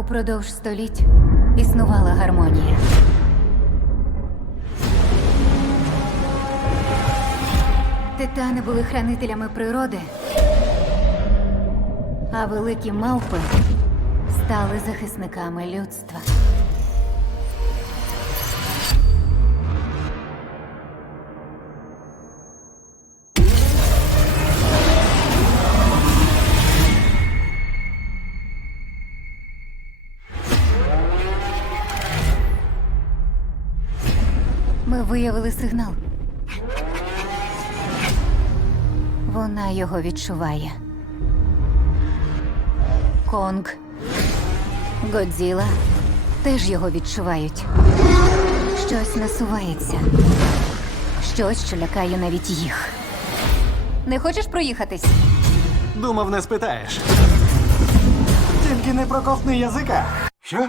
Упродовж століть існувала гармонія. Титани були хранителями природи, а великі мавпи стали захисниками людства. Ми виявили сигнал. Вона його відчуває. Конг, Годзіла теж його відчувають. Щось насувається. Щось, що лякає навіть їх. Не хочеш проїхатись? Думав, не спитаєш. Тільки не проковтни язика. Що?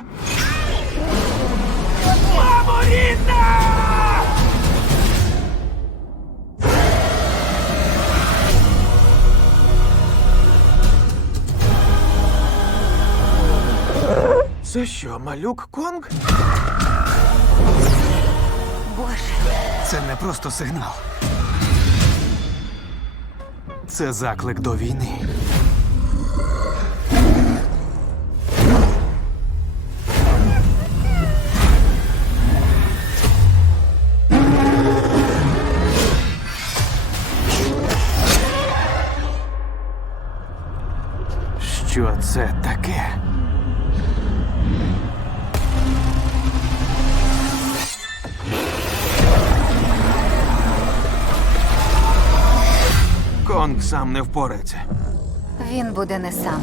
Це що, малюк Конг? Боже, Це не просто сигнал. Це заклик до війни. Що це таке? Конг сам не впорається. він буде не сам.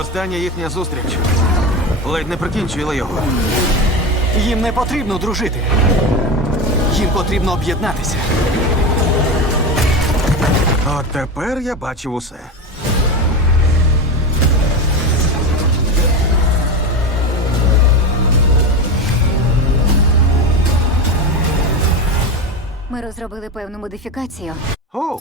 Остання їхня зустріч. Ледь не прикінчила його. Їм не потрібно дружити. Їм потрібно об'єднатися. От тепер я бачив усе. Ми розробили певну модифікацію, О,